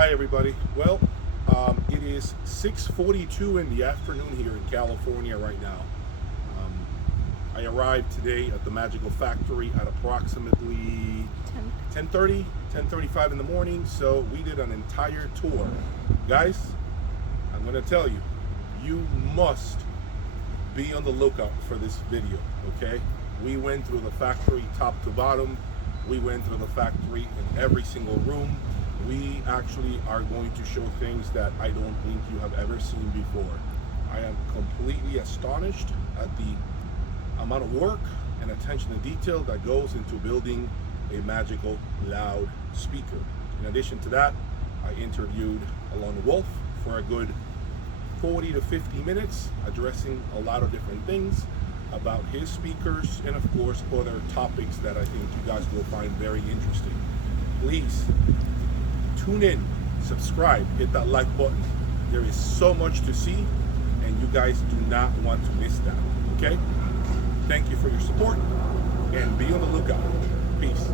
Hi everybody. Well, it is 6:42 in the afternoon here in California right now. Um, I arrived today at the Magico factory at approximately 10:30, 10:35 in the morning. So we did an entire tour. Guys, I'm going to tell you, you must be on the lookout for this video, okay? We went through the factory top to bottom. We went through the factory in every single room. We actually are going to show things that I don't think you have ever seen before. I am completely astonished at the amount of work and attention to detail that goes into building a Magico loud speaker. In addition to that, I interviewed Alon Wolf for a good 40 to 50 minutes, addressing a lot of different things about his speakers and of course other topics that I think you guys will find very interesting. Please tune in, subscribe, hit that like button. There is so much to see and you guys do not want to miss that, okay? Thank you for your support and be on the lookout. Peace.